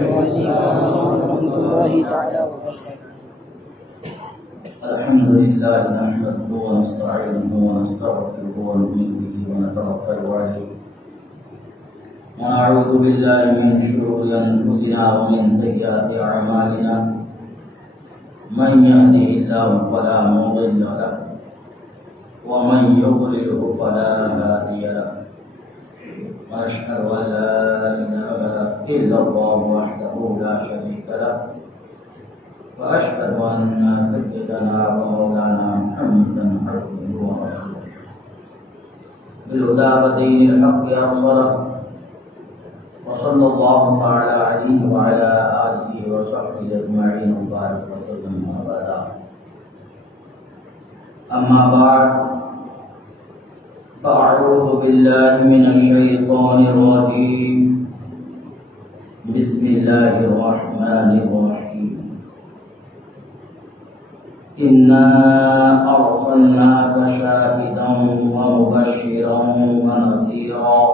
ورحمۃ اللہ تعالی وبرکاتہ۔ الحمد لله نحمده ونستعينه ونستغفره ونؤمن به ونتوكل عليه ونعوذ بالله من شرور أنفسنا ومن سيئات أعمالنا من يهده الله فلا مضل له ومن يضلل فلا هادي له وأشهد أن لا إله إلا الله وحده لا شريك له وأشهد أن سيدنا ومولانا محمدا عبده ورسوله بالهدى ودين الحق أرسله وصلى الله تعالى عليه وعلى آله وصحبه أجمعين وبارك وسلم أبدا أما بعد فأعوذ بالله من الشيطان الرجيم بسم الله الرحمن الرحيم إنا أرسلناك شاهدا ومبشرا ونذيرا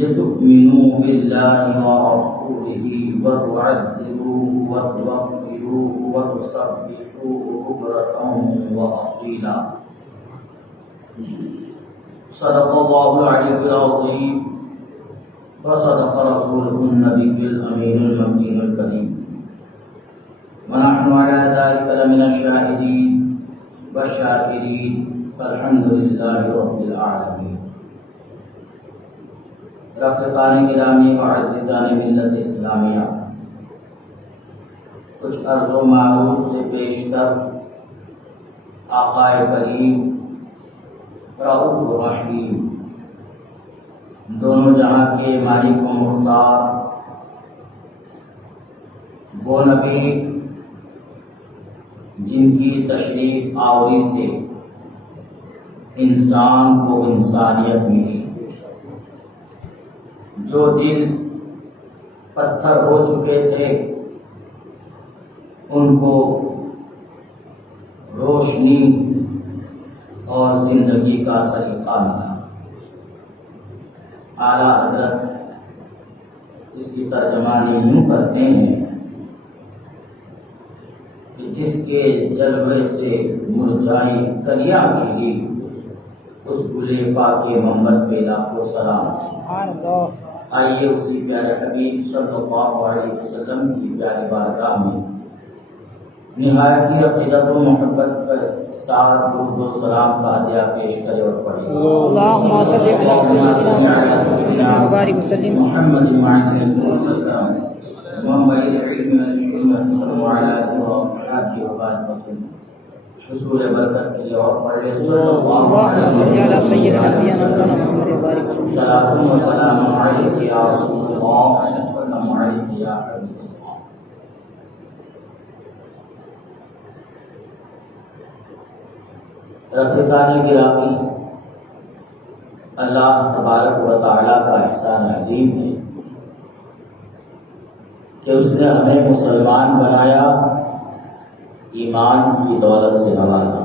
لتؤمنوا بالله ورسوله وتعزروه وتوقروه وتسبحوه بكرة وأصيلا صدق الله العلي العظيم وصدق رسوله النبي الأمين المكين الكريم ونحن على ذلك لمن الشاهدين والشاكرين فالحمد لله رب العالمين۔ رفقان گرامی و عزیزان ملت اسلامیہ، کچھ عرض و معروف سے بیشتر آقا کریم رؤوف و رحیم دونوں جہاں کے مالک و مختار وہ نبی جن کی تشریف آوری سے انسان کو انسانیت ملی، جو دل پتھر ہو چکے تھے ان کو روشنی اور زندگی کا سلیقہ ملا۔ اعلیٰ حضرت اس کی ترجمانی یوں کرتے ہیں کہ جس کے جلوے سے مرجھائی کلیاں کھلی، اس گلے پاک محمد پہ لاکھوں سلام۔ آئیے اسی پیارے حبیب صلی اللہ علیہ وسلم کی پیاری بارگاہ میں نہایت ہی عقیدت و محبت کے ساتھ درود و سلام کا ہدیہ پیش کرے اور پڑھے۔ اللہم صلی علی سیدنا مبارک وسلم محمد وعلى محمد العلم والحکمت وعلى آلہ وصحبہ وبارک وسلم۔ حصول برکت کے لیے اور پڑھے اللہم صلی علی سیدنا نبینا محمد وبارک وسلم۔ صلاۃ و سلام علیک یا رسول اللہ، السلام علیک یا حبیب اللہ۔ رفیقان گرامی، اللہ تبارک و تعالیٰ کا احسان عظیم ہے کہ اس نے ہمیں مسلمان بنایا، ایمان کی دولت سے نوازا۔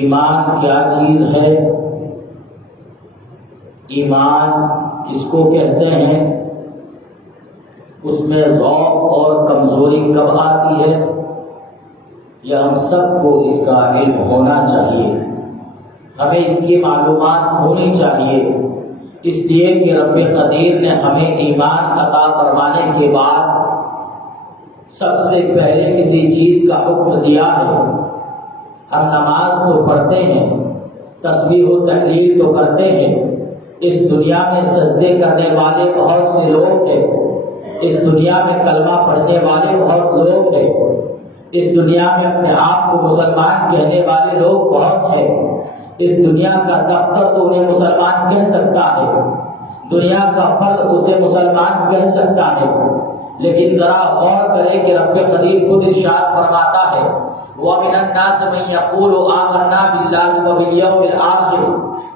ایمان کیا چیز ہے؟ ایمان کس کو کہتے ہیں؟ اس میں ذوق اور کمزوری کب آتی ہے؟ یہ ہم سب کو اس کا علم ہونا چاہیے، ہمیں اس کی معلومات ہونی چاہیے، اس لیے کہ رب قدیر نے ہمیں ایمان عطا فرمانے کے بعد سب سے پہلے کسی چیز کا حکم دیا ہے۔ ہم نماز تو پڑھتے ہیں، تسبیح و تحلیل تو کرتے ہیں، اس دنیا میں سجدے کرنے والے بہت سے لوگ ہیں، اس دنیا میں کلمہ پڑھنے والے بہت لوگ ہیں، اس دنیا میں اپنے آپ کو مسلمان کہنے والے لوگ بہت ہیں، اس دنیا کا دفتر تو انہیں مسلمان کہہ سکتا ہے، دنیا کا فرد اسے مسلمان کہہ سکتا ہے، لیکن ذرا غور کرے کہ رب قدیر خود ارشاد فرماتا ہے وَمِنَ النَّاسِ مَن يَقُولُ آمَنَّا بِاللَّهِ وَبِالْيَوْمِ الْآخِرِ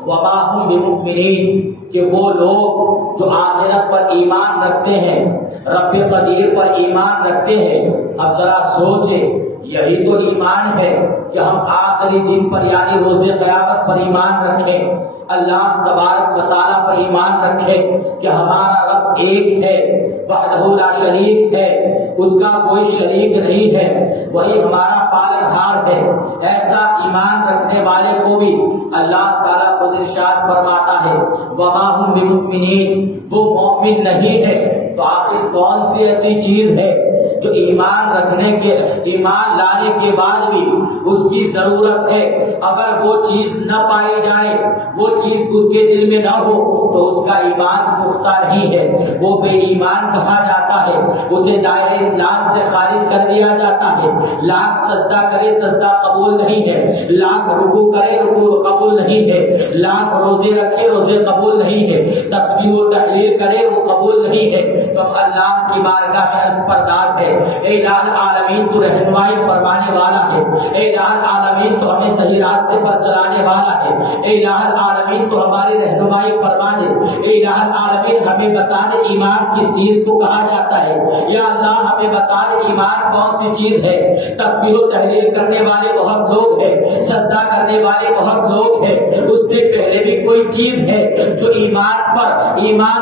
وَمَا هُمْ بِمُؤْمِنِينَ، کہ وہ لوگ جو آخرت پر ایمان رکھتے ہیں، رب قدیر پر ایمان رکھتے ہیں، اب ذرا سوچیں، یہی تو ایمان ہے کہ ہم آخری دن پر یعنی روز قیامت پر ایمان رکھیں، اللہ تبارک و تعالیٰ پر ایمان رکھیں کہ ہمارا رب ایک ہے، وحدہ لا شریک ہے، اس کا کوئی شریک نہیں ہے، وہی ہمارا پالنہار ہے۔ ایسا ایمان رکھنے والے کو بھی اللہ تعالیٰ خود ارشاد فرماتا ہے وما ہم بمؤمنین، وہ مومن نہیں ہے۔ تو آخر کون سی ایسی چیز ہے جو ایمان لانے کے بعد بھی اس کی ضرورت ہے؟ اگر وہ چیز نہ پائی جائے، وہ چیز اس کے دل میں نہ ہو تو اس کا ایمان پختہ نہیں ہے، وہ بے ایمان کہا جاتا ہے، اسے دائرہ اسلام سے خارج کر دیا جاتا ہے۔ لاکھ سجدہ کرے سجدہ قبول نہیں ہے، لاکھ رکوع کرے رکوع قبول نہیں ہے، لاکھ روزے رکھے روزے قبول نہیں ہے، تسبیح و تحلیل کرے وہ قبول نہیں ہے۔ تو اللہ کی بارگاہ میں عرض پرداز ہے، اے الہ العالمین تو رہنمائی فرمانے والا ہے، اے الہ العالمین تو ہمیں صحیح راستے پر چلانے والا ہے، اے الہ العالمین تو ہماری رہنمائی فرما دے، اے الہ العالمین ہمیں بتا دے ایمان کس چیز کو کہا جاتا ہے، یا اللہ ہمیں بتا دے ایمان کون سی چیز ہے۔ تسبیح و تحلیل کرنے والے بہت لوگ ہیں، سجدہ کرنے والے بہت لوگ ہیں، اس سے پہلے بھی کوئی چیز ہے جو ایمان پر، ایمان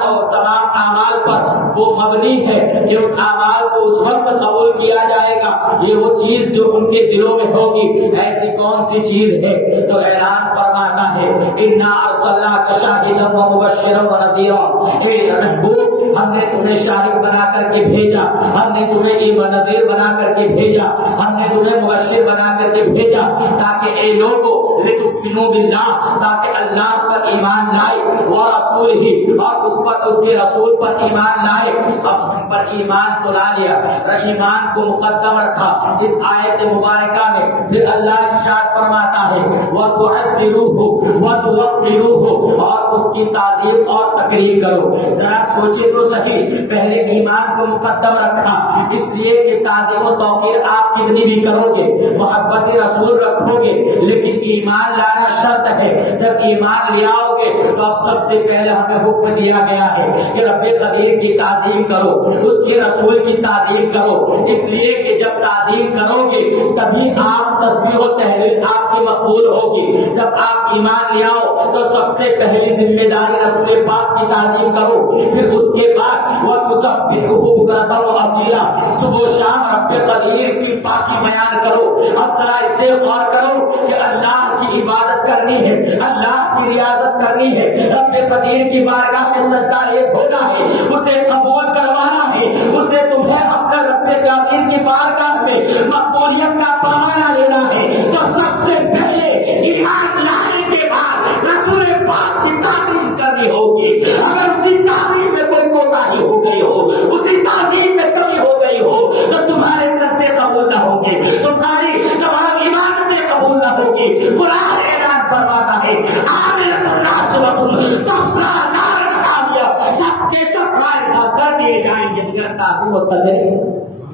اور تمام اعمال پر وہ مبنی ہے کہ اس اعمال کو اس وقت قبول کیا جائے گا، یہ وہ چیز جو ان کے دلوں میں ہوگی، ایسی کون سی چیز ہے؟ تو اعلان فرماتا ہے انا ارسلناک شاہدا و مبشرا و نذیرا، اے محبوب ہم نے تمہیں شاہد بنا کر کے بھیجا، ہم نے تمہیں نذیر بنا کر کے بھیجا، ہم نے تمہیں مبشر بنا کر کے بھیجا تاکہ اے لوگوں لتؤمنوا باللہ، تاکہ اللہ پر ایمان لائے، ورسولہ اور اس پر اس کے رسول پر ایمان لائے۔ اب ہم پر ایمان تو لا لیا، ایمان کو مقدم رکھا اس آیت مبارکہ میں، پھر اللہ ارشاد فرماتا ہے وَتُعَزِّرُوهُ وَتُوَقِّرُوهُ، اور اس کی تعظیم اور تقریر کرو۔ ذرا سوچے تو صحیح، پہلے ایمان کو مقدم رکھا اس لیے کہ تعظیم و توقیر آپ کتنی بھی کرو گے، محبت رسول رکھو گے، لیکن ایمان لانا شرط ہے۔ جب ایمان لے آؤ گے تو اب سب سے پہلے ہمیں حکم دیا گیا ہے کہ رب قدیر کی تعظیم کرو، اس کے رسول کی تعظیم کرو، اس لیے کہ جب تعظیم کرو گے تبھی آپ تسبیح و تحلیل آپ کی مقبول ہوگی۔ جب آپ ایمان لے آؤ تو سب سے پہلی ذمہ داری رسول پاک کی تعظیم کرو، پھر اس کے بعد وَتُسَبِّحُهُ بُكْرَةً وَأَصِيلًا، صبح و شام رب قدیر کی پاکی بیان کرو۔ اب ذرا اس سے غور کرو کہ اللہ کی عبادت کرنی ہے، اللہ کی ریاضت کرنی ہے، رب قدیر کی بارگاہ میں سجدہ ریز ہونا ہے، اسے قبول کروانا ہے، اسے تمہیں اپنا رب قدیر کی بارگاہ میں مقبولیت کا پیمانہ لینا ہے۔ تو سب سے پہلے ایمان لانے کے بعد رسول پاک کی تعظیم کرنی ہوگی۔ اگر اسی تعظیم میں کوئی کوتاہی ہو گئی ہو، اسی تعظیم میں کمی ہو گئی ہو تو تمہارے سجدے قبول نہ ہوں گے، تمہاری تمام عبادتیں قبول نہ ہوگی۔ قرآن اعلان فرماتا ہے آمنت الناس وکم تصلا نارا حامیہ، سب کے سب رائے کر دیے جائیں گے بغیر تعظیم و تقریر۔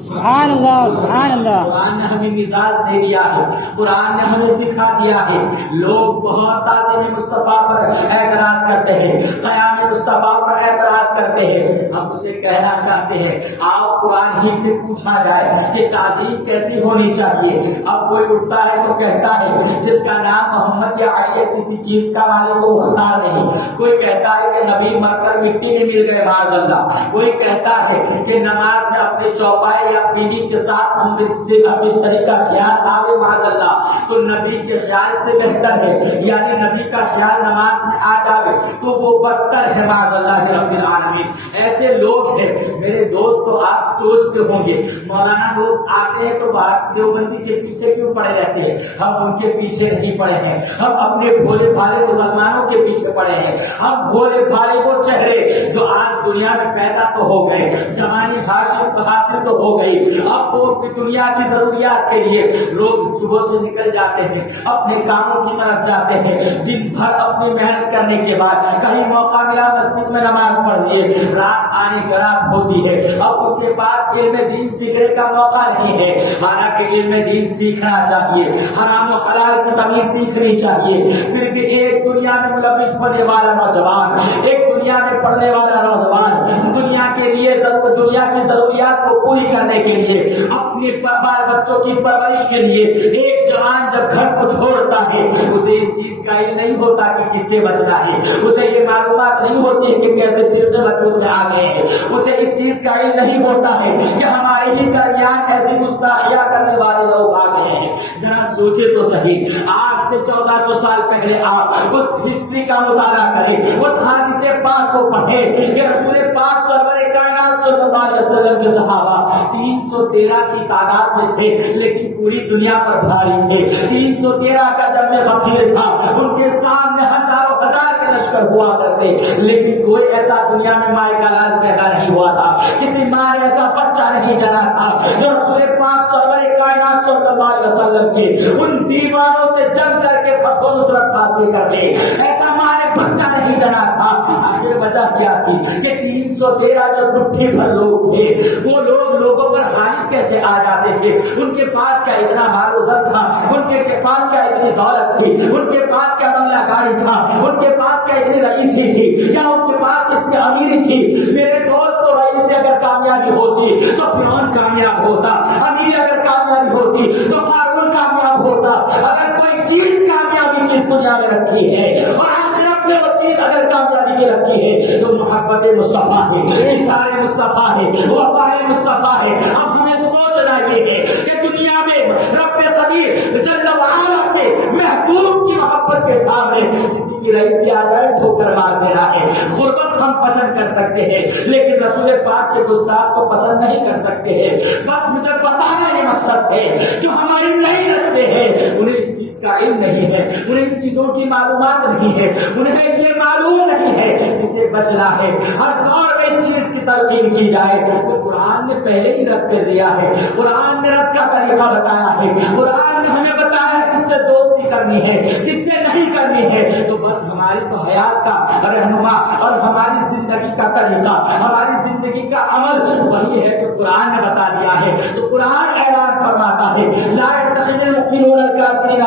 سبحان اللہ سبحان اللہ۔ قرآن نے ہمیں مزاج دے دیا ہے، قرآن نے ہمیں سکھا دیا ہے۔ لوگ بہت تعظیم مصطفیٰ پر اعتراض کرتے ہیں، قیام مصطفیٰ پر اعتراض کرتے ہیں۔ ہم اسے کہنا چاہتے ہیں آؤ قرآن ہی سے پوچھا جائے کہ تعظیم کیسی ہونی چاہیے۔ اب کوئی اٹھتا ہے تو کہتا ہے جس کا نام محمد یا علی کسی چیز کا مالک کو مختار نہیں، کوئی کہتا ہے کہ نبی مر کر مٹی میں مل گئے معاذ اللہ، کوئی کہتا ہے کہ نماز میں اپنے چوپائے یا بیوی کے ساتھ ہم بستری کا خیال آوے معاذ اللہ تو نبی کے خیال سے بہتر ہے، یعنی نبی کا خیال نماز میں آ جاوے تو وہ بدتر ہے معاذ اللہ رب العالمین۔ ایسے لوگ ہیں میرے دوست، تو آپ سوچتے ہوں گے مولانا لوگ آتے ہیں تو بات دیوبندی کے پیچھے کیوں پڑے رہتے ہیں؟ ہم ان کے پیچھے نہیں پڑے ہیں، ہم اپنے بھولے بھالے مسلمانوں کے پیچھے پڑے ہیں۔ ہم بھولے بھالے وہ چہرے جو آج دنیا میں پیدا تو ہو گئے، زمانی حاصل تو ہو ہو گئی. اب وہ دنیا کی ضروریات کے لیے لوگ صبح سے نکل جاتے ہیں, اپنے کاموں کی طرف جاتے ہیں, دن بھر اپنی محنت کرنے کے بعد کہیں موقع ملا مسجد میں نماز پڑھ لیے, رات آنے کی رات ہوتی ہے, اب اس کے پاس علم دین سیکھنے کا موقع نہیں ہے. حالانکہ علم دین سیکھنا چاہیے, حرام و حلال کی تمیز سیکھنی چاہیے. پھر بھی ایک دنیا میں ملوث ہونے والا نوجوان, ایک دنیا میں پڑھنے والا نوجوان دنیا کے لیے دنیا کی ضروریات کو پوری کرنے کے لیے, اپنے بال بچوں کی پرورش کے لیے ایک جوان جب گھر کو چھوڑتا ہے اسے اس چیز کا علم نہیں ہوتا کہ کس سے بچنا ہے, اسے یہ معلومات نہیں ہوتی ہے کہ کیسے فرقے وجود میں آ گئے ہیں, اسے اس چیز کا علم نہیں ہوتا ہے کہ ہمارے ہی درمیان ایسی گستاخیاں کرنے والے لوگ آ گئے ہیں. ذرا سوچے تو صحیح, آج سے 1400 سال پہلے آپ اس ہسٹری کا مطالعہ کریں, اس حادثے پاک کو پڑھیں کہ رسول پاک سرور کائنات صلی اللہ علیہ وسلم کے صحابہ 313 کی تعداد میں تھے, لیکن پوری دنیا پر بھاری تھے. 313 کا جب میں غفیر تھا, ان کے سامنے ہزاروں ہزار کے لشکر ہوا کرتے, لیکن کوئی ایسا دنیا میں ماں کا لال پیدا نہیں ہوا تھا, کسی ماں نے ایسا بچہ نہیں جنا تھا جو رسول پاک سرور کائنات صلی اللہ علیہ وسلم کے ان دیوانوں سے جنگ کر کے فتح و نصرت حاصل کر لے. ایسا ماں نے بچہ نہیں جنا تھا. آخر وجہ کیا تھی کہ 313 جو مٹھی بھر لوگ تھے, وہ لوگوں پر غالب کیسے آ جاتے تھے. ان کے پاس کیا اتنا مال و زر تھا, ان کے پاس کیا اتنی دولت تھی, ان کے پاس کیا بنگلہ گاڑی تھا, ان کے پاس کیا اتنی رئیسی تھی, کیا ان کے پاس اتنی امیری تھی. میرے دوست, تو رئیس اگر کامیابی ہوتی تو فرعون کامیاب ہوتا, امیر اگر کامیابی ہوتی تو قارون کامیاب ہوتا. اگر کوئی چیز کامیابی کس دنیا میں رکھی ہے اور آخرت میں وہ چیز اگر کامیابی کی رکھی ہے تو محبت مصطفیٰ ہے, اثار مصطفیٰ ہے, وفا مصطفیٰ ہے. اب ہمیں سوچنا یہ ہے کہ دنیا میں رب قدیر جل وعلا کے محبوب کی محبت کے سامنے کسی کی رئیسی آ جائے ٹھوکر مار دینا ہے. غربت ہم پسند کر سکتے ہیں, لیکن رسول پاک کے گستاخ کو پسند نہیں کر سکتے ہیں. بس مجھے بتانا یہ مقصد ہے, جو ہماری نئی نسلیں ہیں انہیں اس چیز کا علم نہیں ہے, انہیں ان چیزوں کی معلومات نہیں ہے, انہیں یہ معلوم نہیں ہے اسے بچنا ہے. ہر دور میں اس چیز کی تلقین کی جائے تو قرآن نے پہلے ہی رد کر دیا ہے, قرآن نے رد کا طریقہ بتایا ہے, قرآن نے ہمیں بتایا کس سے دوستی کرنی ہے, کس سے نہیں کرنی ہے. تو بس ہماری تو حیات کا رہنما اور ہماری زندگی کا طریقہ, ہماری زندگی کا عمل وہی ہے جو قرآن نے بتا دیا ہے. تو قرآن اعلان فرماتا ہے لا يتخذ المؤمنون الكافرين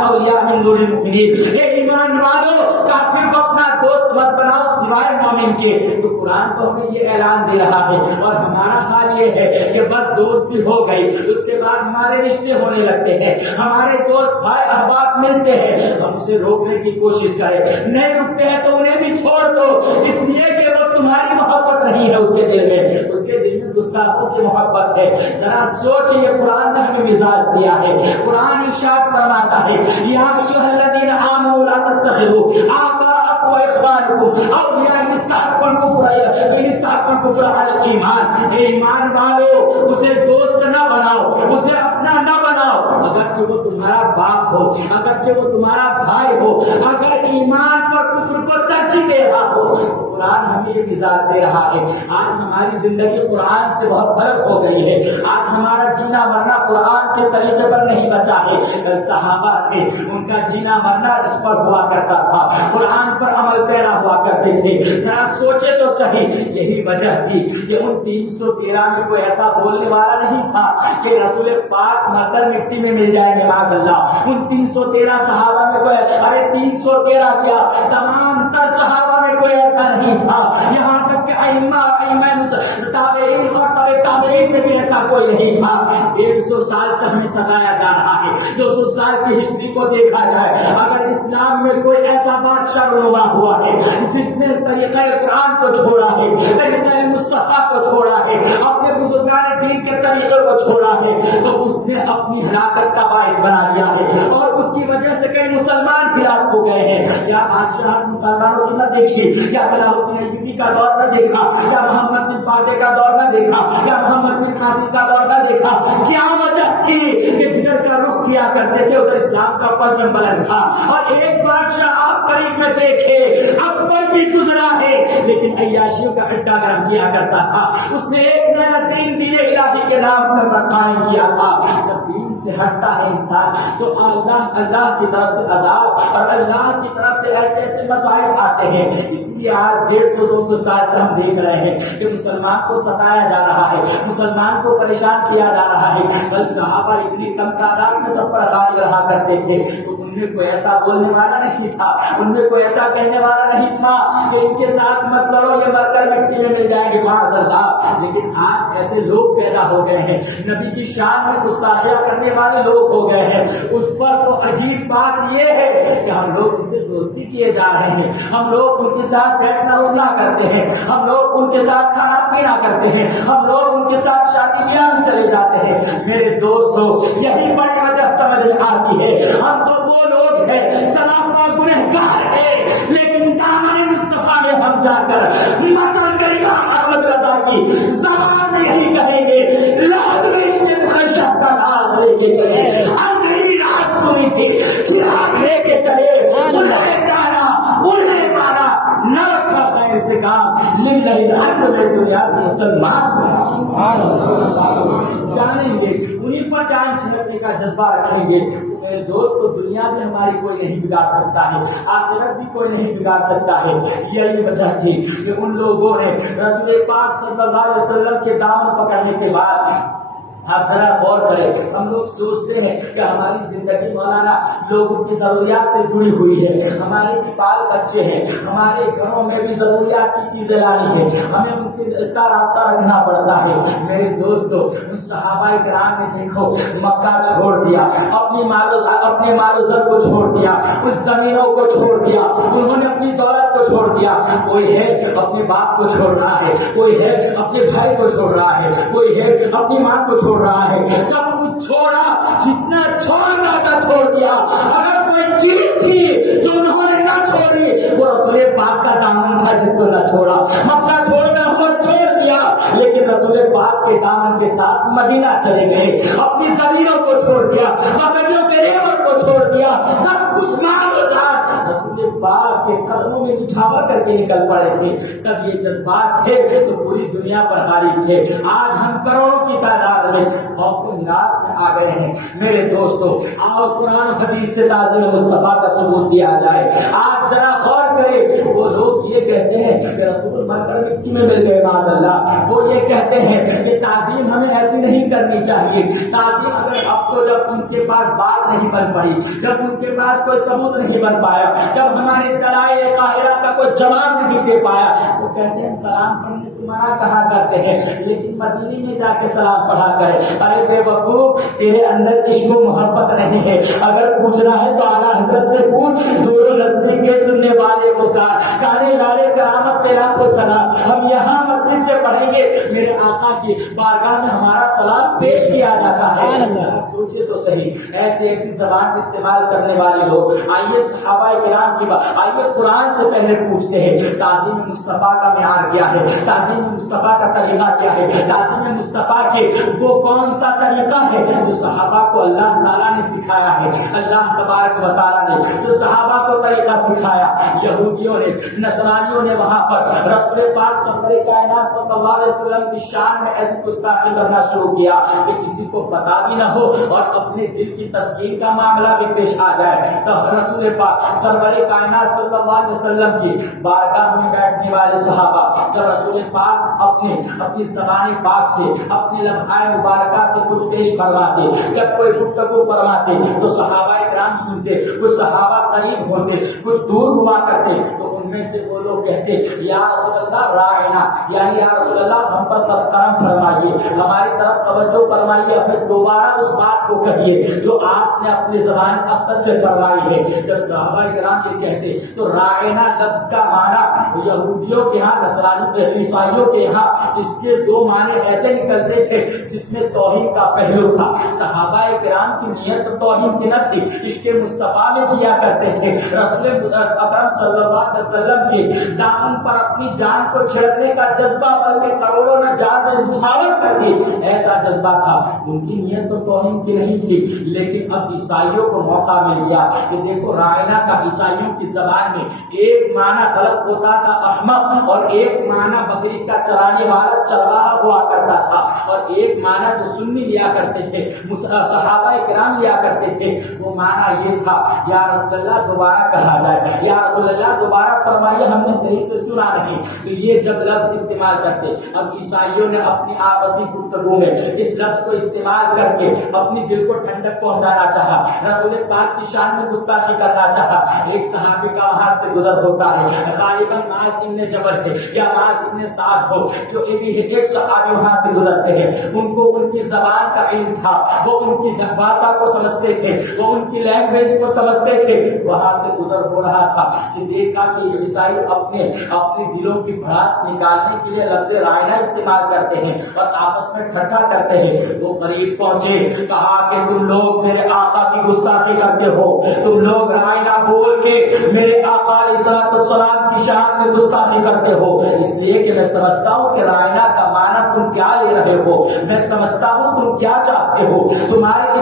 اولیاء من دون المؤمنین, اے ایمان والو کافر کو اپنا دوست مت بناؤ سوائے مومن کے. تو قرآن تو ہمیں یہ اعلان دے رہا ہے, اور ہمارا حال یہ ہے کہ بس دوستی ہو گئی, اس کے بعد ہمارے رشتے ہونے لگتے ہیں, ہمارے دوست بھائی احباب ملتے ہیں, ہم اسے روکنے کی کوشش کریں, نہیں رکتے ہیں تو انہیں بھی چھوڑ دو, اس لیے کہ وہ تمہاری محبت نہیں ہے اس کے دل میں, اس کے دل میں گستاخوں کی محبت ہے. ذرا سوچئے, قرآن نے ہمیں مزاج دیا ہے. قرآن ارشاد فرماتا ہے یا ایھا الذین آمنوا لا تتخذوا آباءکم واخوانکم اولیاء ان استحبوا الکفر علی الایمان. ایمان والو اسے دوست نہ بناؤ, اسے اپنا نہ بناؤ, اگرچہ وہ تمہارا باپ ہو, اگرچہ وہ تمہارا بھائی ہو, اگر ایمان پر کفر کو ترجیح دے رہا ہو. قرآن ہمیں یہ مزاج دے رہا ہے. آج ہماری زندگی قرآن سے بہت فرق ہو گئی ہے. آج ہمارا جینا مرنا قرآن کے طریقے پر نہیں بچا ہے. صحابہ تھے, ان کا جینا مرنا اس پر ہوا کرتا تھا, قرآن پر عمل پیرا ہوا کرتے تھے. ذرا سوچے تو صحیح, یہی وجہ تھی کہ ان 313 میں کوئی ایسا بولنے والا نہیں تھا کہ رسول پاک مردر مٹی میں مل جائے گے معاذ اللہ. ان 313 صحابہ میں کوئی, ارے 313 کیا, تمام تر صحابہ میں کوئی ایسا نہیں تھا. یہاں تک کہ ائمہ تابعین اور تابعین میں بھی ایسا کوئی نہیں تھا. 150 سال سے ہمیں ستایا جا رہا ہے. 200 سال کی ہسٹری کو دیکھا جائے, اگر اسلام میں کوئی ایسا بادشاہ رونما ہوا ہے جس نے طریقہ قرآن کو چھوڑا ہے, طریقہ مصطفیٰ کو چھوڑا ہے, اپنے بزرگان دین کے طریقے کو چھوڑا ہے, تو اس نے اپنی ہلاکت کا باعث بنا لیا ہے, اور اس کی وجہ سے کئی مسلمان ہلاک ہو گئے ہیں. کیا بادشاہ مسلمانوں کی نہ دیکھی, کیا صلاح الدین ایوبی کا دور نہ دیکھا, کیا محمد بن فاتح کا دور نہ دیکھا, کیا محمد بن قاسم کا دور نہ دیکھا. کیا وجہ تھی کہ جدھر کا رخ کیا کرتے تھے ادھر اسلام کا پرچم بلند تھا, اور ایک بادشاہ آپ قریب میں دیکھے، اکبر بھی گزرا ہے لیکن عیاشیوں کا اڈا گرم کیا کرتا تھا، اس نے ایک نیا دین دین الہی کے نام پر قائم کیا تھا۔ جب دین سے ہٹتا ہے انسان تو اللہ کی طرف سے عذاب اور اللہ کی طرف سے ایسے ایسے مسائل آتے ہیں۔ اس لیے آج 150-200 سال سے ہم دیکھ رہے ہیں کہ مسلمان کو ستایا جا رہا ہے، مسلمان کو پریشان کیا جا رہا ہے۔ بل صحابہ اتنی کم تعداد میں سب پر غالب رہا کرتے تھے تو ان میں کوئی ایسا بولنے والا نہیں تھا، ان میں کوئی ایسا کہنے والا نہیں تھا کہ ان کے ساتھ مت لڑو، یہ مر کر مٹی میں مل جائیں گے معاذ اللہ۔ لیکن آج ایسے لوگ پیدا ہو گئے ہیں، نبی کی شان میں گستاخیاں کرنے والے لوگ ہو گئے ہیں۔ اس پر تو عجیب بات یہ ہے کہ ہم لوگ ان سے دوستی کیے جا رہے ہیں، ہم لوگ ان کے ساتھ بیٹھنا اٹھنا کرتے ہیں، ہم لوگ ان کے ساتھ کھانا پینا کرتے ہیں، ہم لوگ ان کے ساتھ شادی بیاہ میں چلے جاتے ہیں۔ میرے دوستو، یہی بڑی وجہ سمجھ میں آتی ہے، ہم تو وہ لوگ ہیں سراپا گنہگار ہے، لیکن دامن مصطفیٰ میں ہم جا کر مثل کر امام احمد رضا کی زبان میں یہی کہیں گے، لاد میں اس نے مخشب کا نام لے کے چلے، اندھی رات سنی تھی چراغ لے کے چلے، انہیں جانا انہیں مانا، نہ رکھا غیر سے کام، للہ الحمد میں دنیا سے مسلمان جانیں گے، انہیں پر جان چھڑکنے کا جذبہ رکھیں گے۔ میرے دوست، تو دنیا میں ہماری کوئی نہیں بگاڑ سکتا ہے، آخرت بھی کوئی نہیں بگاڑ سکتا ہے۔ یہی وجہ تھی کہ ان لوگوں نے رسول پاک صلی اللہ علیہ وسلم کے دامن پکڑنے کے بعد، آپ ذرا غور کریں، ہم لوگ سوچتے ہیں کہ ہماری زندگی مولانا لوگوں کی ضروریات سے جڑی ہوئی ہے، ہمارے بال بچے ہیں، ہمارے گھروں میں بھی ضروریات کی چیزیں لانی ہے، ہمیں ان سے رشتہ رابطہ رکھنا پڑتا ہے۔ میرے دوستو، ان صحابہ کرام نے دیکھو مکہ چھوڑ دیا، اپنے مال و زر کو چھوڑ دیا، اس زمینوں کو چھوڑ دیا، انہوں نے اپنی دولت کو چھوڑ دیا۔ کوئی ہے اپنے باپ کو چھوڑ رہا ہے، کوئی ہے اپنے بھائی کو چھوڑ رہا ہے، کوئی ہے اپنی ماں کو چھوڑ رہا ہے، سب کچھ چھوڑا، جتنا چھوڑنا تھا چھوڑ دیا۔ اگر کوئی چیز تھی جو انہوں نے نہ چھوڑی وہ رسول پاک کا دامن تھا جس کو نہ چھوڑا۔ مکہ چھوڑنا اور چھوڑ دیا، لیکن رسول پاک کے دامن کے ساتھ مدینہ چلے گئے، اپنی زمینوں کو چھوڑ دیا، بکریوں کے ریوڑ کو چھوڑ دیا، سب کچھ مال تھا رسول پاک کے قدموں میں نچھاور کر کے نکل پڑے تھے۔ تب یہ جذبات تھے تو پوری دنیا پر غالب تھے۔ آج ہم کروڑوں کی تعداد میں خوف و ہراس میں آ گئے ہیں۔ میرے دوستو، آؤ قرآن حدیث سے تعظیم مصطفیٰ کا ثبوت دیا جائے۔ آج ذرا غور کرے، وہ لوگ یہ کہتے ہیں کہ رسول مر کر مٹی میں مل گئے معاذ اللہ، وہ یہ کہتے ہیں کہ تعظیم ہمیں ایسی نہیں کرنی چاہیے۔ تعظیم اگر اب تو جب ان کے پاس بات نہیں بن پڑی، جب ان کے پاس کوئی ثبوت نہیں بن پایا، جب ہمارے دلائل قاہرہ کا کوئی جواب نہیں دے پایا، تو کہتے ہیں سلام پڑھنے تمہارا کہا کرتے ہیں، لیکن مدینے میں جا کے سلام پڑھا کرے۔ ارے بے وقوف، تیرے اندر عشق و محبت نہیں ہے، اگر پوچھنا ہے تو اعلیٰ حضرت سے پوچھ، دونوں نزدیک کے سننے والے کو کانے لالے کرامت پہ لاکھوں سلام، ہم یہاں مسجد سے پڑھیں گے، میرے آقا کی بارگاہ میں ہمارا سلام پیش کیا جاتا ہے۔ سوچے تو صحیح، ایسی زبان استعمال کرنے والے لوگ۔ آئیے صحابہ کرام کی بات، آئیے قرآن سے پہلے پوچھتے ہیں تعظیم مصطفیٰ کا معیار کیا ہے، تعظیم مصطفیٰ کا طریقہ کیا ہے، تعظیم مصطفیٰ کے وہ کون سا طریقہ ہے جو صحابہ کو اللہ تعالیٰ نے سکھایا ہے۔ اللہ تبارک و تعالیٰ نے جو صحابہ کو طریقہ سکھایا، یہودیوں نے، نصرانیوں نے وہاں پر رسول پاک سرور کائنات صلی اللہ علیہ وسلم کی شان میں ایسی گستاخی کرنا شروع کیا کہ کسی کو پتا بھی نہ ہو اور اپنے دل کی تسکین کا معاملہ بھی پیش آ جائے۔ تو رسول پاک سرور کائنات صلی اللہ علیہ وسلم کی بارگاہ میں بیٹھنے والے صحابہ جب رسول پاک اپنی زبان پاک سے، اپنی لمحہ مبارکہ سے کچھ پیش فرماتے، جب کوئی گفتگو فرماتے تو صحابہ کرام سنتے، کچھ صحابہ قریب ہوتے، کچھ دور ہوا کرتے، تو ان میں سے وہ لوگ کہتے یا رسول اللہ رائنا، یعنی یا رسول اللہ ہم پر کرم فرمائیے، ہماری طرف توجہ فرمائیے، پھر دوبارہ اس بات کو کہیے جو آپ نے اپنی زبان اقدس سے فرمائی ہے۔ جب صحابہ کرام یہ کہتے تو رائنا لفظ کا معنی یہودیوں کے ہاں، عیسائیوں کے ہاں اس کے دو معنی ایسے نکلتے تھے جس میں توہین کا پہلو تھا۔ صحابہ کرام کی نیت توہین کی نہ تھی، عشق مصطفیٰ میں جیا کرتے تھے، رسول اکرم صلی اللہ علیہ وسلم کے دامن پر اپنی جان کو چھڑکنے کا جذبہ بلکہ کروڑوں نہ نچھاور کر دی، ایسا جذبہ تھا۔ ان کی نیت تو توہین کی نہیں تھی، لیکن اب عیسائیوں کو موقع مل گیا کہ دیکھو رائنا کا عیسائیوں کی زبان میں ایک معنی غلط ہوتا تھا احمق، اور ایک معنی بکری کا چرانے والا چرواہا ہوا کرتا تھا، اور ایک معنی جو سنی لیا کرتے تھے صحابہ کرام لیا کرتے تھے، وہ معنی یہ تھا یا رسول اللہ دوبارہ کہا جائے، یا رسول اللہ دوبارہ فرمائیے، ہم نے صحیح سے سنا نہیں۔ تو یہ جب لفظ استعمال کرتے، اب عیسائیوں نے اپنی آپسی گفتگو میں اس لفظ کو استعمال کر کے اپنی دل کو ٹھنڈک پہنچانا چاہا، رسول پاک کی شان میں گستاخی کرنا چاہا۔ ایک صحابی کا وہاں سے گزر ہوتا ہے، غالباً معاذ ابن جبل ہے یا معاذ ابن سعد ہو، جو ایک صحابی وہاں سے گزرتے ہیں، ان کو ان کی زبان کا علم تھا، وہ ان کی بھاشا کو سمجھتے تھے، وہ ان کی لینگویج کو سمجھتے تھے۔ وہاں سے گزر ہو رہا تھا کہ دیکھا کہ عیسائی اپنے دلوں کی بھڑاس نکالنے کے لیے لفظ رائنا استعمال کرتے ہیں اور آپس میں ٹھٹھا کرتے ہیں۔ وہ قریب پہنچے، کہا کہ تم لوگ میرے آقا کی گستاخی کرتے ہو، تم لوگ رائنا بول کے میرے آقا علیہ السلام کی شان میں گستاخی کرتے ہو، اس لیے کہ میں سمجھتا ہوں کہ رائنا کا معنی تم کیا لے رہے ہو، میں سمجھتا ہوں تم کیا چاہتے ہو، تمہارے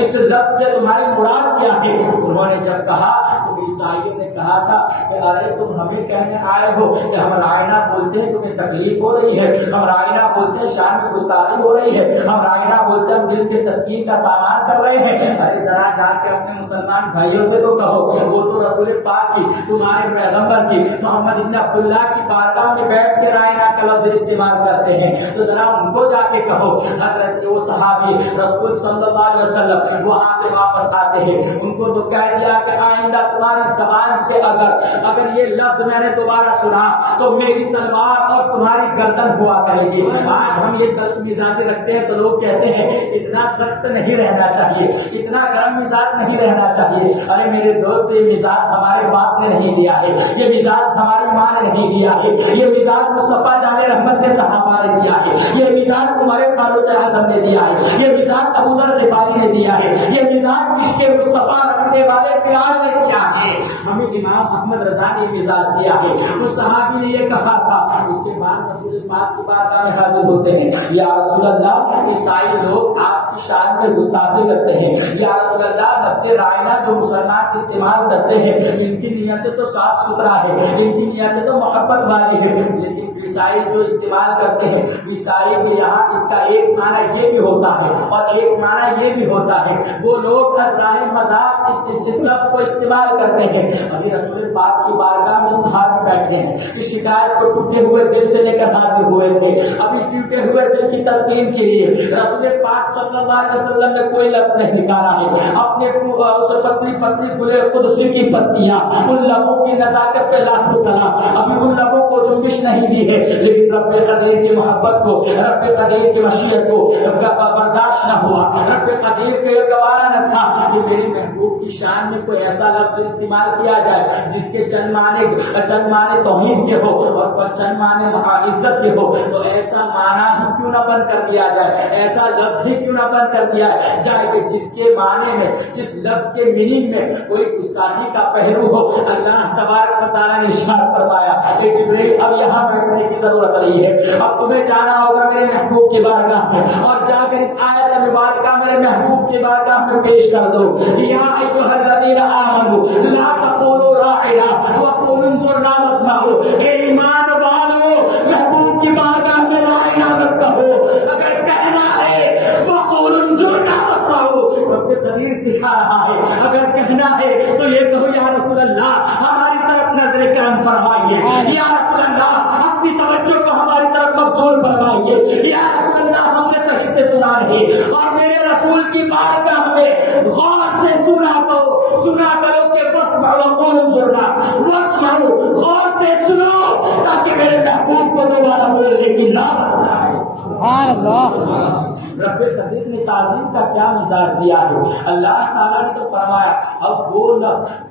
اس لفظ سے تمہاری مراد کیا ہے۔ انہوں نے جب کہا تو عیسائیوں نے کہا تھا کہ ارے تم ہمیں کہنے آئے ہو کہ ہم رائنا بولتے ہیں تمہیں تکلیف ہو رہی ہے، ہم رائنا بولتے ہیں شان کی گستاخی ہو رہی ہے، ہم رائنا بولتے ہیں ہم دل کے تسکین کا سامان کر رہے ہیں۔ ارے ذرا جا کے اپنے مسلمان بھائیوں سے تو کہو، وہ تو رسول پاک کی تمہارے پیغمبر کی محمد ابن عبداللہ کی بارگاہ میں بیٹھ کے رائنا کا لفظ استعمال کرتے ہیں، تو ذرا ان کو جا کے کہو۔ حضرت وہ صحابی رسول صلی اللہ علیہ وسلم وہاں سے واپس آتے ہیں، ان کو تو کہہ دیا کہ آئندہ تمہاری زبان سے اگر یہ لفظ میں نے دوبارہ سنا تو میری تلوار اور تمہاری گردن ہوا کرے گی۔ آج ہم یہ دلت مزاج رکھتے ہیں تو لوگ کہتے ہیں اتنا سخت نہیں رہنا چاہیے، اتنا گرم مزاج نہیں رہنا چاہیے۔ ارے میرے دوست، یہ مزاج ہمارے باپ نے نہیں دیا ہے، یہ مزاج ہماری ماں نے نہیں دیا ہے، یہ مزاج مصطفیٰ جان رحمت کے صحابہ نے دیا ہے، یہ مزاج عمر فاروق اعظم نے دیا ہے، یہ مزاج ابو ذر غفاری نے دیا ہے، یہ مزاج عشق مصطفیٰ رکھنے والے پیار نے کیا ہے۔ ہمیں امام احمد رضا نے مزاج دیا ہے، اس صحابی نے یہ کہا تھا۔ اس کے بعد رسول پاک کی بارگاہ میں حاضر ہوتے ہیں، یا رسول اللہ عیسائی لوگ آپ کی شان میں گستاخی کرتے ہیں، یا رسول اللہ لفظ رائنا جو مسلمان استعمال کرتے ہیں ان کی نیتیں تو صاف ستھرا ہے، ان کی نیتیں تو محبت والی ہے، لیکن عیسائی جو استعمال کرتے ہیں، عیسائی کے یہاں اس کا ایک معنی یہ بھی ہوتا ہے اور ایک معنی یہ بھی ہوتا ہے، وہ لوگ ازراہ مذاق اس لفظ کو استعمال کرتے ہیں۔ ابھی رسول پاک کی بارگاہ میں صحابی بیٹھے ہیں، اس شکایت کو ٹوٹے ہوئے دل سے لے کر حاضر ہوئے تھے، ابھی ٹوٹے ہوئے دل کی تسکین کے لیے رسول پاک صلی اللہ علیہ وسلم نے کوئی لفظ نہیں نکالا ہے، اپنے اس پتلی پتلی گلے قدسی کی پتیاں، ان لبوں کی نزاکت پہ لاکھوں سلام، ابھی ان لبوں کو جنبش نہیں دی ہے، لیکن رب قدیر کی محبت کو، رب قدیر کی مشیت کو برداشت نہ ہوا، رب قدیر کے گوارا نہ تھا کہ میری محبوب کی شان میں کوئی ایسا لفظ استعمال کیا جائے جس کے چند معنی توہین کے ہو اور چند معنی عزت کے ہو، تو ایسا معنی ہی کیوں نہ بند کر دیا جائے، ایسا لفظ ہی کیوں نہ بند کر دیا جائے کہ جس کے معنی میں، جس لفظ کے میننگ میں کوئی گستاخی کا پہلو ہو۔ اللہ تبارک و تعالیٰ نے ارشاد فرمایا کہ جبریل اب یہاں بیٹھنے کی ضرورت نہیں ہے، اب تمہیں جانا ہوگا میرے محبوب کی بارگاہ میں اور جا کر اس آیت مبارکہ میرے محبوب کی بارگاہ میں پیش کر دو۔ یا ایھا الذین آمنوا لا تقولوا راعنا وقولوا انظرنا واسمعوا، اے ایمان والو محبوب کی بارگاہ میں راعنا مت کہو، اگر کہنا ہے وقولوا انظرنا واسمعوا، رب قدیر سکھا رہا ہے، اگر کہنا ہے تو یہ کہو یا رسول اللہ ہماری طرف نظر کرم فرمائیے، یا رسول اللہ اپنی توجہ کو ہماری طرف مبذول فرمائیے، یا رسول اللہ ہم نے صحیح سے سنا نہیں، اور میرے رسول کی بارگاہ میں غور سے سنا کرو کہ غور سے سنو تاکہ میرے محبوب کو دوبارہ بولنے کی نوبت نہ آئے۔ سبحان اللہ۔ رب قدیر نے تعظیم کا کیا مزاج دیا ہے۔ اللہ تعالیٰ نے تو فرمایا اب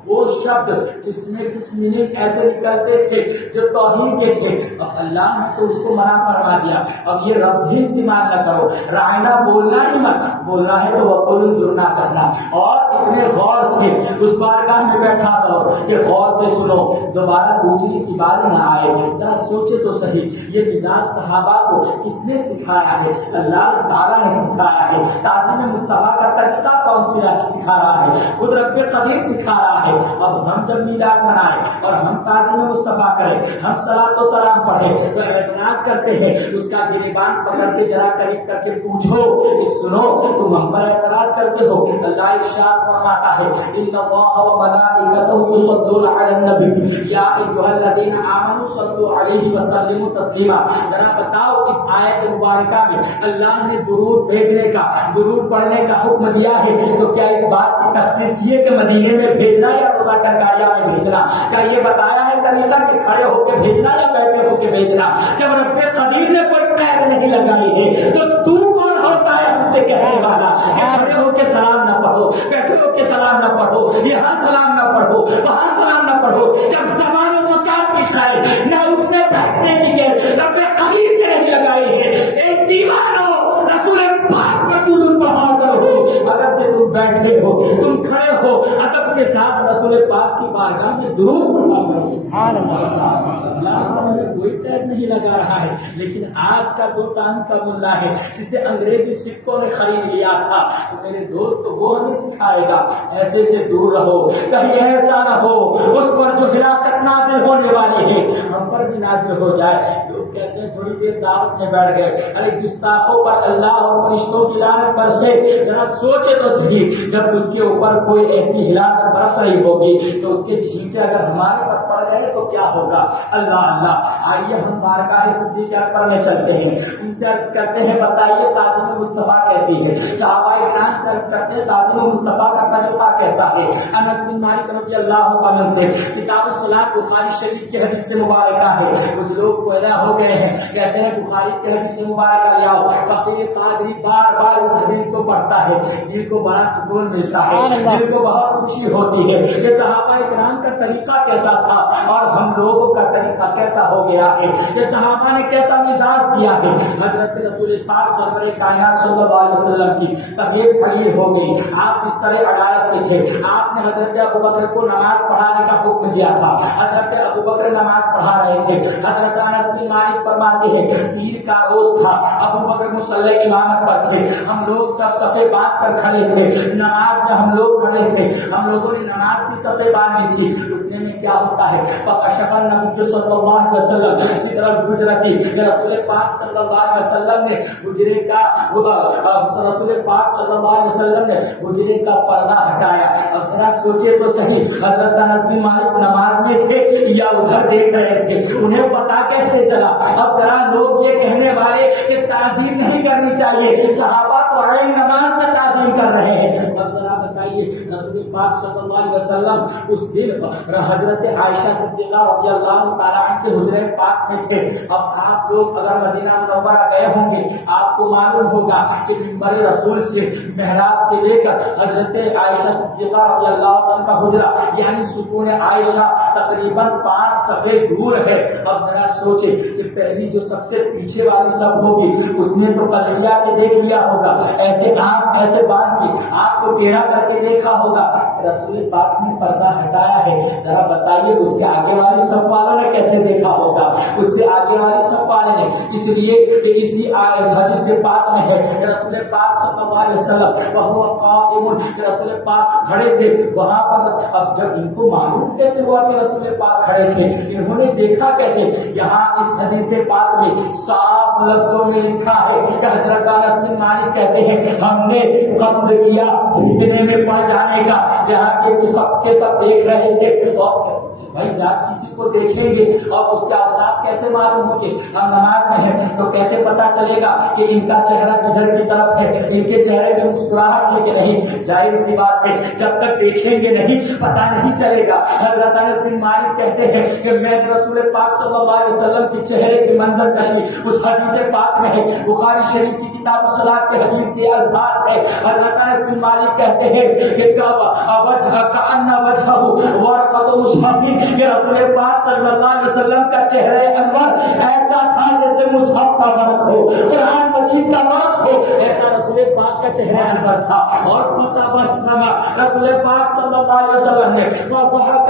وہ شبد جس میں کچھ میننگ ایسے نکلتے تھے جو توہین کے تھے، اب اللہ نے تو اس کو منع فرما دیا، اب یہ لفظ ہی استعمال نہ کرو، رائنا بولنا ہی مت، بولنا ہے تو وقول انظرنا کہنا، اور اتنے غور سے اس بارگاہ میں بیٹھا کرو پڑھو کہ غور سے سنو، دوبارہ دوسری کی باری نہ آئے. ذرا سوچے تو صحیح، یہ مزاج صحابہ کو کس نے سکھایا ہے؟ اللہ تعالیٰ نے سکھایا ہے. تعظیم مصطفیٰ کا طریقہ کون سے سکھا رہا ہے؟ خود رب قدیر سکھا رہا ہے. اب ہم جب میلاد منائیں اور ہم تعظیم مصطفیٰ کریں، ہم صلاۃ و سلام پڑھیں تو اعتراض کرتے ہیں. اس کا گریبان پکڑ کے ذرا قریب کر کے پوچھو کہ سنو، تم ہم پر اعتراض کرتے ہو. اللہ ارشاد فرماتا ہے ان اللہ و ملائکتہ یصلون علی النبی یا ایھا الذین آمنوا صلوا علیہ وسلموا تسلیما. ذرا بتاؤ اس آیت مبارکہ میں اللہ نے درود بھیجنے کا، درود پڑھنے کا حکم دیا ہے تو کیا اس بات کی تخصیص کی ہے کہ مدینے میں بھیجنا یا روزہ ٹنکاریا میں بھیجنا؟ کیا یہ بتایا ہے طریقہ کہ کھڑے ہو کے بھیجنا یا بیٹھے ہو کے بھیجنا؟ جب رب قدیر نے کوئی قید نہیں لگائی ہے تو کون ہوتا ہے ہم سے کہنے والا کہ کھڑے ہو کے سلام نہ پڑھو، بیٹھے ہو کے سلام نہ پڑھو، یہاں سلام نہ پڑھو، وہاں سلام نہ پڑھو؟ جب زمان و مکان کی خیر نہ اٹھنے بیٹھنے کی کہ رب قدیر نے نہیں لگائی ہے. ایک دیوانو رسول پاک پر درود پڑھا کرو. اگر تم بیٹھے ہو، تم کھڑے ہو، ادب کے ساتھ رسول پاک کی بارگاہ میں درود پڑھا کرو. سبحان اللہ. اللہ نے کوئی قید نہیں لگا رہا ہے. لیکن آج کا دوتان کا ملا ہے جسے انگریزی سکوں نے خرید لیا تھا. میرے دوست وہ ہمیں سکھائے گا ایسے سے دور رہو، کہیں ایسا نہ ہو اس پر جو ہلاکت نازل ہونے والی ہے ہم پر بھی نازل ہو جائے. لوگ کہتے ہیں تھوڑی دیر دعوت میں بیٹھ گئے، ارے گستاخوں پر اللہ اور فرشتوں کی لعنت برسے. ذرا سوچے تو صحیح، جب اس کے اوپر کوئی ایسی ہلاکت برس رہی ہوگی تو اس کے چھینٹے اگر ہمارے پر پڑ گئے تو کیا ہوگا؟ اللہ اللہ. آئیے ہم بارگاہ صدیق اکبر میں چلتے ہیں، ان سے عرض کرتے ہیں بتائیے تعظیم مصطفیٰ کیسی ہے؟ صحابہ کرام سے عرض کرتے ہیں تعظیم مصطفیٰ کا طریقہ کیسا ہے؟ انس بن مالک رضی اللہ عنہ سے کتاب الصلاۃ بخاری شریف کی حدیث مبارکہ ہے. کچھ لوگ کوئلہ ہو گئے ہیں، کہتے ہیں بخاری کی حدیث مبارکہ لے آؤ. فقیر قادری بار بار اس حدیث کو پڑھتا ہے، دل کو بڑا سکون ملتا ہے، دل کو بہت خوشی ہوتی ہے. یہ صحابہ کرام کا طریقہ کیسا تھا اور ہم لوگوں کا طریقہ کیسا ہو گیا ہے؟ یہ صحابہ نے کیسا مزاج دیا ہے؟ حضرت رسول پاک سرور کائنات صلی اللہ علیہ وسلم کی طبیعت پھیل ہو گئی، آپ اس طرح عدالت میں تھے. آپ نے حضرت ابو بکر کو نماز پڑھانے کا حکم دیا تھا. حضرت ابو بکر نماز پڑھا رہے تھے. حضرت انس بن مالک فرماتے ہیں پیر کا روز تھا، ابو بکر مصلی امامت پر تھے، ہم لوگ سب صفیں باندھ کر کھڑے تھے. نماز میں ہم لوگ کھڑے تھے، ہم لوگوں نے نماز کی صفیں باندھی تھی. رکنے میں کیا ہوتا ہے؟ فکشف النبی صلی اللہ علیہ وسلم ستر الحجرۃ. رسول پاک صلی اللہ علیہ وسلم نے حجرے کا رسول پاک صلی اللہ علیہ وسلم نے حجرے کا پردہ ہٹایا. اب ذرا سوچے تو صحیح، حضرت انس بن مالک نماز میں تھے یا ادھر دیکھ رہے تھے؟ انہیں پتا کیسے چلا؟ اب ذرا لوگ یہ کہنے والے کہ تعظیم نہیں کرنی چاہیے، صحابہ تو عین نماز میں تعظیم کر رہے ہیں. اب ذرا بتائیے رسول پاک صلی اللہ علیہ وسلم اس دن حضرت عائشہ صدیقہ رضی اللہ تعالیٰ عنہ کے حجرے پاک میں تھے. اب آپ لوگ اگر مدینہ منورہ گئے ہوں گے آپ کو معلوم ہوگا کہ منبر رسول سے محراب سے لے کر حضرت عائشہ صدیقہ رضی اللہ عنہ کا حجرہ یعنی سکون عائشہ تقریباً 5 صفیں دور ہے. اب ذرا سوچے کہ پہلی جو سب سے پیچھے والی صف ہوگی اس نے تو کلیا کے دیکھ لیا ہوگا، ایسے آپ ایسے بات کی آپ کو ٹیڑھا کر کے دیکھا ہوگا. رسول پاک نے پردہ ہٹایا ہے، ذرا بتائیے اس کے آگے والی صف والوں نے کیسے دیکھا ہوگا؟ اس سے آگے والی صف والے نے. اس لیے کہ اسی حدیث پاک میں ہے رسول پاک صلی اللہ علیہ وسلم وہو قائم، رسول پاک کھڑے تھے وہاں پر. اب جب ان کو معلوم کیسے ہوا کہ رسول پاک کھڑے تھے؟ انہوں نے دیکھا کیسے؟ یہاں اس حدیث پاک میں صاف لفظوں میں لکھا ہے کہ حضرت انس بن مالک کہتے ہیں ہم نے قصد کیا فتنے میں پڑ جانے کا. یہاں کے سب دیکھ رہے تھے اور بھائی کسی کو دیکھیں گے اور اس کے اوصاف کیسے معلوم ہوں گے؟ ہم نماز میں ہیں تو کیسے پتا چلے گا کہ ان کا چہرہ کدھر کی طرف ہے، ان کے چہرے میں مسکراہٹ ہے کہ نہیں؟ ظاہر سی بات ہے جب تک دیکھیں گے نہیں پتا نہیں چلے گا. حضرت انس بن مالک کہتے ہیں کہ میں رسول پاک صلی اللہ علیہ وسلم کے چہرے کی منظر کشی اس حدیث پاک میں ہے، بخاری شریف کی کتاب الصلاۃ کے حدیث کے الفاظ ہے. حضرت انس بن مالک کہتے ہیں کہ وجہ کأن وجہہ ورقۃ مصحف، کہ رسول پاک صلی اللہ علیہ وسلم کا چہرہ انور ایسا تھا جیسے مصحف کا ورق ہو، قرآن مجید کا ورق ہو، ایسا رسول پاک کا چہرہ انور تھا. اور فتبسم رسول پاک صلی اللہ علیہ وسلم نے وضحک